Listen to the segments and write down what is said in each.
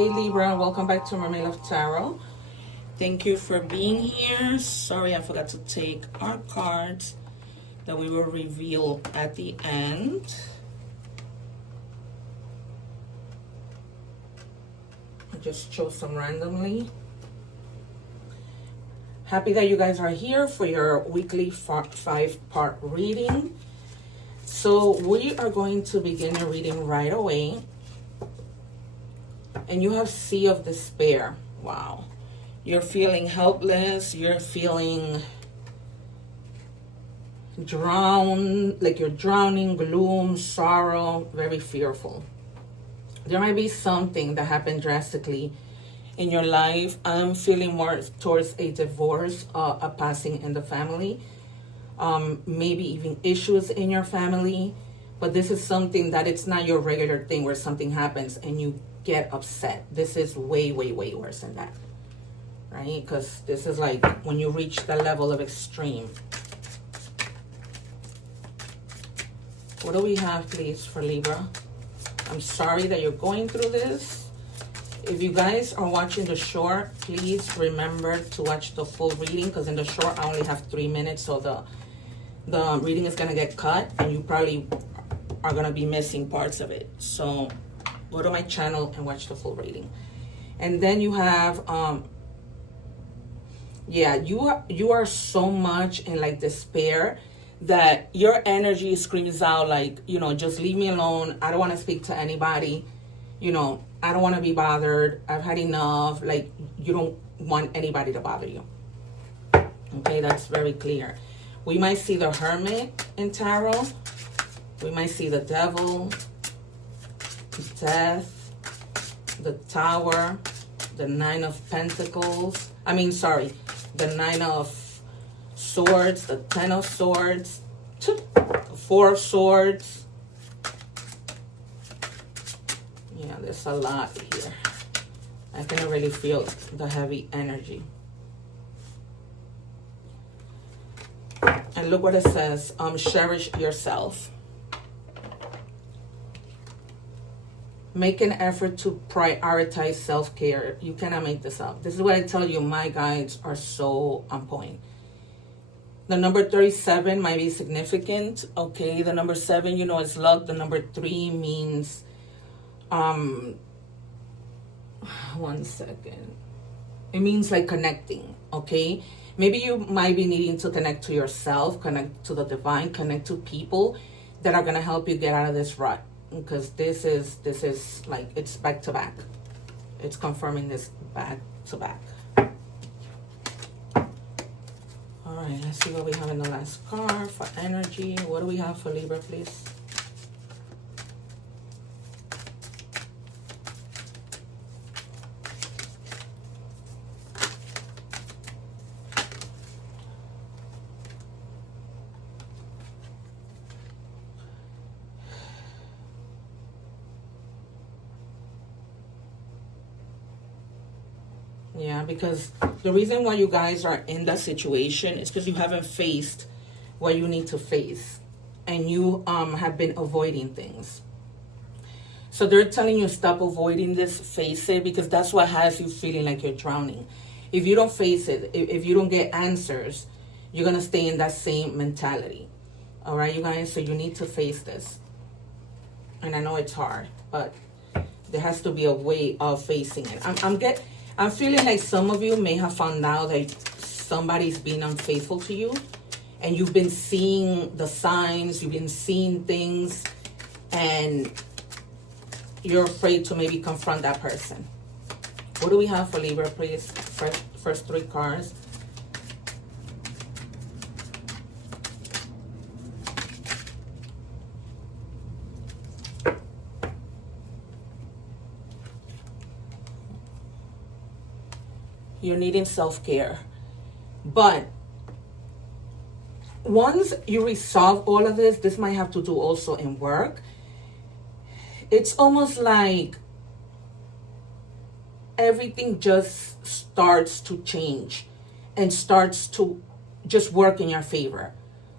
Hey Libra, welcome back to Mermaid of Tarot. Thank you for being here. Sorry I forgot to take our cards that we will reveal at the end. I just chose some randomly. Happy that you guys are here for your weekly 5-part reading. So we are going to begin your reading right away. And you have Sea of Despair. Wow. You're feeling helpless. You're feeling drowned, like you're drowning, gloom, sorrow, very fearful. There might be something that happened drastically in your life. I'm feeling more towards a divorce, a passing in the family. Maybe even issues in your family. But this is something that it's not your regular thing where something happens and you get upset. This is way, way, way worse than that, right? Because this is like when you reach the level of extreme. What do we have, please, for Libra? I'm sorry that you're going through this. If you guys are watching the short, please remember to watch the full reading, because in the short I only have 3 minutes, so the reading is going to get cut and you probably are going to be missing parts of it. So go to my channel and watch the full reading. And then you have you are so much in like despair that your energy screams out like, you know, just leave me alone. I don't want to speak to anybody. You know, I don't want to be bothered. I've had enough. Like, you don't want anybody to bother you. Okay, that's very clear. We might see the Hermit in Tarot. We might see the Devil, Death, the Tower, the Nine of Pentacles. The Nine of Swords, the Ten of Swords, Four of Swords. Yeah, there's a lot here. I can really feel the heavy energy. And look what it says. Cherish yourself. Make an effort to prioritize self-care. You cannot make this up. This is what I tell you. My guides are so on point. The number 37 might be significant. Okay, the number 7, you know, is luck. The number 3 means, 1 second. It means like connecting, okay? Maybe you might be needing to connect to yourself, connect to the divine, connect to people that are going to help you get out of this rut. Because this is like, it's back to back. It's confirming this back to back. All right, let's see what we have in the last card for energy. What do we have for Libra, please? Yeah, because the reason why you guys are in that situation is because you haven't faced what you need to face. And you have been avoiding things. So they're telling you stop avoiding this, face it, because that's what has you feeling like you're drowning. If you don't face it, if you don't get answers, you're going to stay in that same mentality. All right, you guys? So you need to face this. And I know it's hard, but there has to be a way of facing it. I'm feeling like some of you may have found out that somebody's being unfaithful to you. And you've been seeing the signs. You've been seeing things. And you're afraid to maybe confront that person. What do we have for Libra, please? First 3 cards. You're needing self-care. But once you resolve all of this might have to do also in work. It's almost like everything just starts to change and starts to just work in your favor.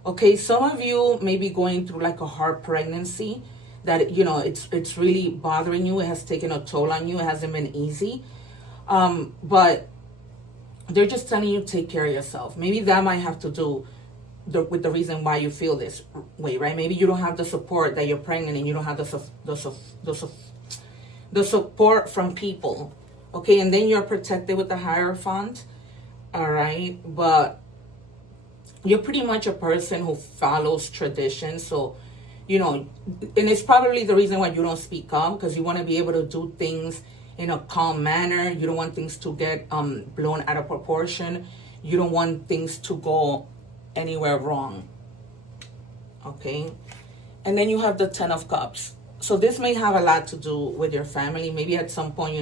Okay, some of you may be going through like a hard pregnancy. that, it's really bothering you. It has taken a toll on you. It hasn't been easy. But they're just telling you, take care of yourself. Maybe that might have to do with the reason why you feel this way, right? Maybe you don't have the support that you're pregnant, and you don't have the support from people. Okay, and then you're protected with the Hierophant. All right, but you're pretty much a person who follows tradition. So, and it's probably the reason why you don't speak up, because you want to be able to do things in a calm manner. You don't want things to get blown out of proportion. You don't want things to go anywhere wrong. Okay, and then you have the Ten of Cups. So this may have a lot to do with your family. Maybe at some point,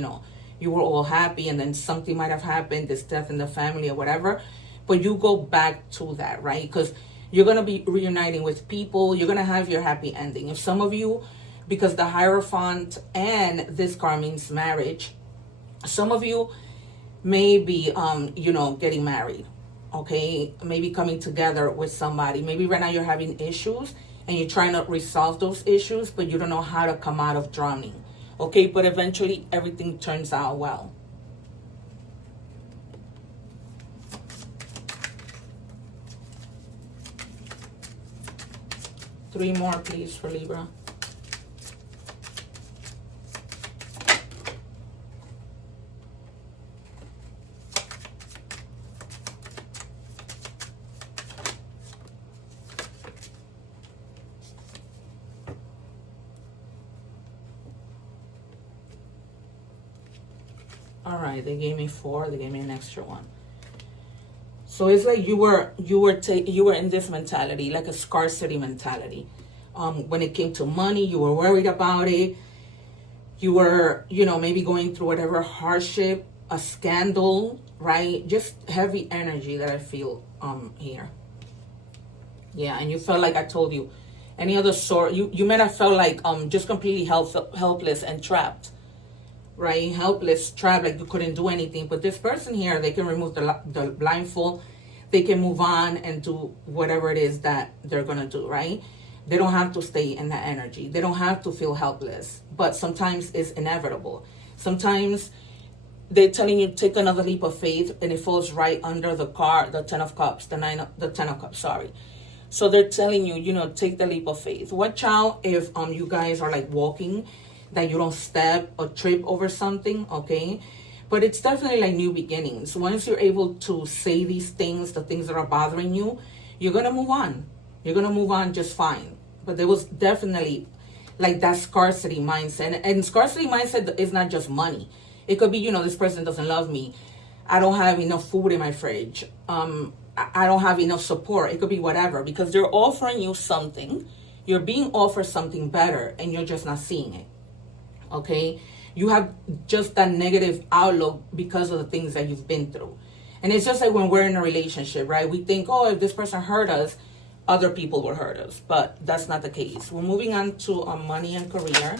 you were all happy, and then something might have happened, this death in the family or whatever. But you go back to that, right? Because you're going to be reuniting with people. You're going to have your happy ending. If some of you, because the Hierophant and this card means marriage, some of you may be, getting married. Okay? Maybe coming together with somebody. Maybe right now you're having issues and you're trying to resolve those issues, but you don't know how to come out of drowning. Okay? But eventually everything turns out well. Three more, please, for Libra. All right, they gave me 4. They gave me an extra 1. So it's like you were in this mentality, like a scarcity mentality. When it came to money, you were worried about it. You were, maybe going through whatever hardship, a scandal, right? Just heavy energy that I feel here. Yeah, and you felt like, I told you, any other sort, you might have felt like just completely helpless and trapped. Right? Helpless, trapped, like you couldn't do anything. But this person here, they can remove the blindfold. They can move on and do whatever it is that they're going to do, right? They don't have to stay in that energy. They don't have to feel helpless. But sometimes it's inevitable. Sometimes they're telling you, take another leap of faith, and it falls right under the card, the Ten of Cups, the Ten of Cups, sorry. So they're telling you, take the leap of faith. Watch out if you guys are like walking, that you don't step or trip over something, okay? But it's definitely like new beginnings. Once you're able to say these things, the things that are bothering you, you're going to move on. You're going to move on just fine. But there was definitely like that scarcity mindset. And scarcity mindset is not just money. It could be, this person doesn't love me. I don't have enough food in my fridge. I don't have enough support. It could be whatever. Because they're offering you something. You're being offered something better, and you're just not seeing it. Okay, you have just that negative outlook because of the things that you've been through. And it's just like when we're in a relationship, right? We think, oh, if this person hurt us, other people will hurt us. But that's not the case. We're moving on to money and career.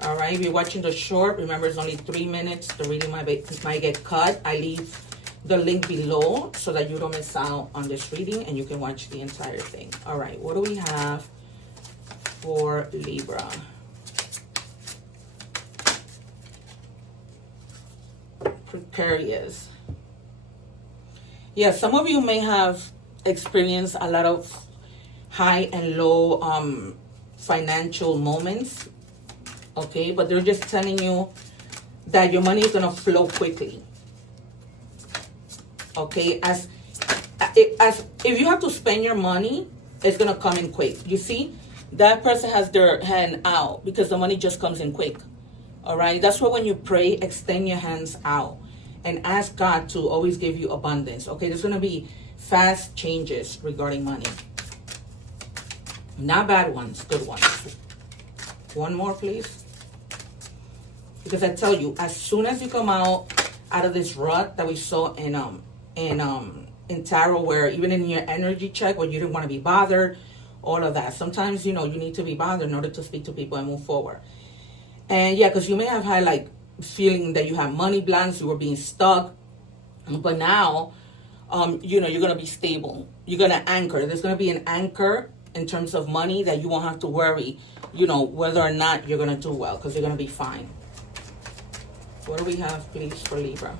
All right, if you're watching the short, remember it's only 3 minutes. The reading might get cut. I leave the link below so that you don't miss out on this reading and you can watch the entire thing. All right, what do we have for Libra? Precarious. Yeah, some of you may have experienced a lot of high and low financial moments, okay? But they're just telling you that your money is going to flow quickly, okay? As if you have to spend your money, it's going to come in quick. You see, that person has their hand out because the money just comes in quick. All right, that's why when you pray, extend your hands out and ask God to always give you abundance. Okay, there's going to be fast changes regarding money. Not bad ones, good ones. One more, please. Because I tell you, as soon as you come out of this rut that we saw in tarot, where even in your energy check, where you didn't want to be bothered, all of that. Sometimes, you need to be bothered in order to speak to people and move forward. And yeah, because you may have had like feeling that you have money blanks, you were being stuck, but now, you're going to be stable. You're going to anchor. There's going to be an anchor in terms of money that you won't have to worry, you know, whether or not you're going to do well, because you're going to be fine. What do we have, please, for Libra?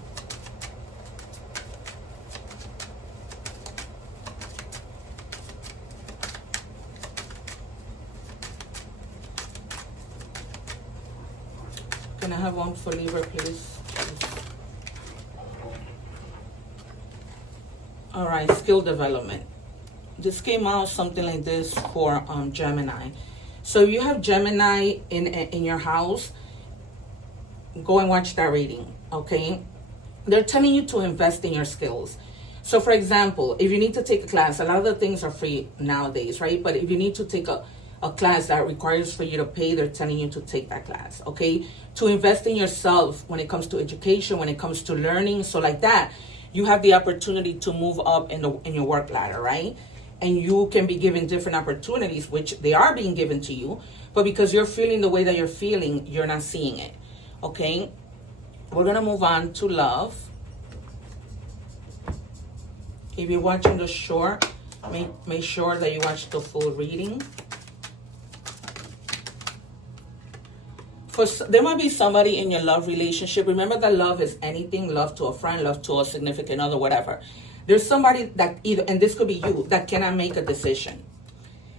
Can I have one for Libra, please? All right, skill development. This came out something like this for Gemini. So you have Gemini in your house, go and watch that reading, okay? They're telling you to invest in your skills. So for example, if you need to take a class, a lot of the things are free nowadays, right? But if you need to take a class that requires for you to pay, they're telling you to take that class, okay? To invest in yourself when it comes to education, when it comes to learning, so like that, you have the opportunity to move up in your work ladder, right? And you can be given different opportunities, which they are being given to you, but because you're feeling the way that you're feeling, you're not seeing it, okay? We're gonna move on to love. If you're watching the short, make sure that you watch the full reading. There might be somebody in your love relationship. Remember that love is anything, love to a friend, love to a significant other, whatever. There's somebody that either, and this could be you, that cannot make a decision.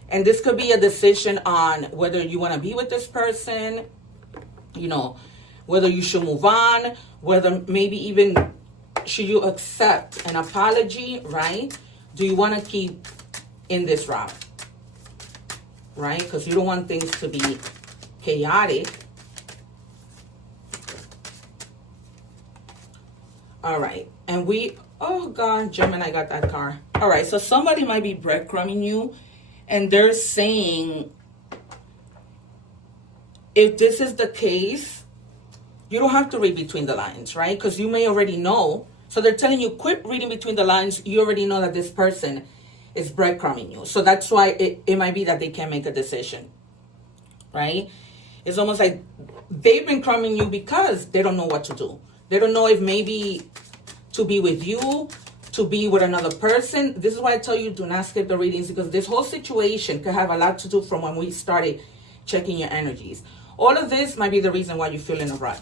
And this could be a decision on whether you want to be with this person, you know, whether you should move on, whether maybe even should you accept an apology, right? Do you want to keep in this route, right? Because you don't want things to be chaotic. All right, and oh God, Gemini got that car. All right, so somebody might be breadcrumbing you, and they're saying, if this is the case, you don't have to read between the lines, right? Because you may already know. So they're telling you, quit reading between the lines. You already know that this person is breadcrumbing you. So that's why it might be that they can't make a decision, right? It's almost like they've been crumbing you because they don't know what to do. They don't know if maybe to be with you, to be with another person. This is why I tell you, do not skip the readings, because this whole situation could have a lot to do from when we started checking your energies. All of this might be the reason why you feel in a rut,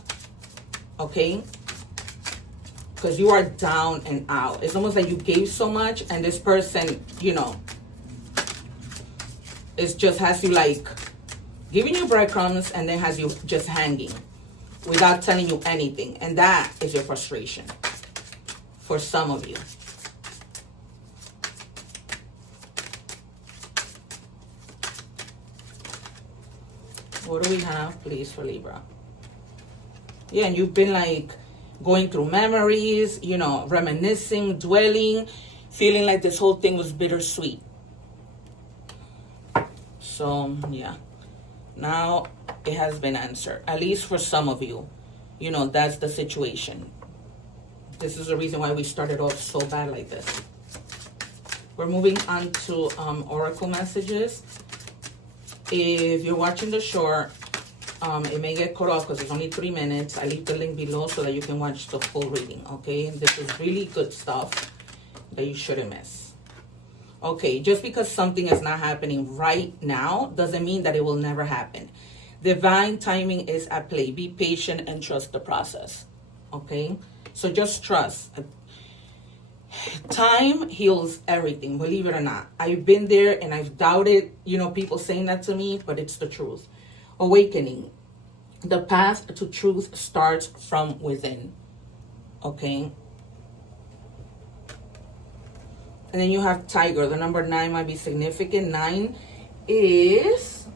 okay? Because you are down and out. It's almost like you gave so much, and this person, you know, it just has you like giving you breadcrumbs and then has you just hanging without telling you anything. And that is your frustration for some of you. What do we have, please, for Libra? Yeah, and you've been like going through memories, you know, reminiscing, dwelling, feeling like this whole thing was bittersweet. So, yeah. Now it has been answered, at least for some of you. You know, that's the situation. This is the reason why we started off so bad like this. We're moving on to oracle messages. If you're watching the short, it may get cut off because it's only 3 minutes. I leave the link below so that you can watch the full reading, okay? This is really good stuff that you shouldn't miss. Okay, just because something is not happening right now doesn't mean that it will never happen. Divine timing is at play. Be patient and trust the process, okay? So just trust. Time heals everything, believe it or not. I've been there and I've doubted, you know, people saying that to me, but it's the truth. Awakening. The path to truth starts from within, okay? And then you have Tiger. The number 9 might be significant. 9 is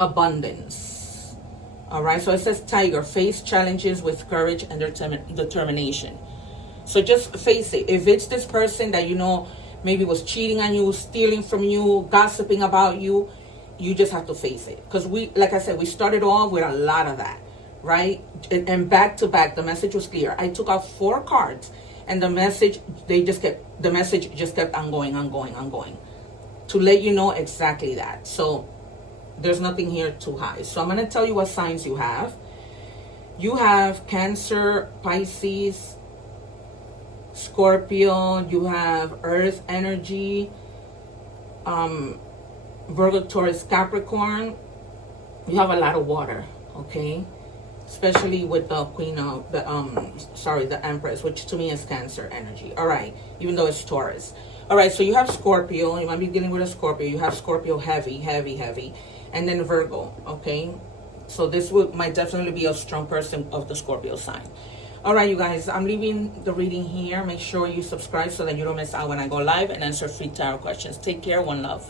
abundance. All right, so it says Tiger, face challenges with courage and determination. So just face it. If it's this person that you know maybe was cheating on you, stealing from you, gossiping about you, you just have to face it. Because we, like I said, we started off with a lot of that, right? And back to back, the message was clear. I took out 4 cards, and the message, the message just kept on going, to let you know exactly that. So there's nothing here too high. So I'm going to tell you what signs you have. You have Cancer, Pisces, Scorpio. You have Earth energy. Virgo, Taurus, Capricorn, you have a lot of water, okay? Especially with the Queen of the the Empress, which to me is Cancer energy. All right, even though it's Taurus. All right, so you have Scorpio. You might be dealing with a Scorpio. You have Scorpio heavy, and then Virgo. Okay, so this might definitely be a strong person of the Scorpio sign. All right, you guys, I'm leaving the reading here. Make sure you subscribe so that you don't miss out when I go live and answer free tarot questions. Take care. One love.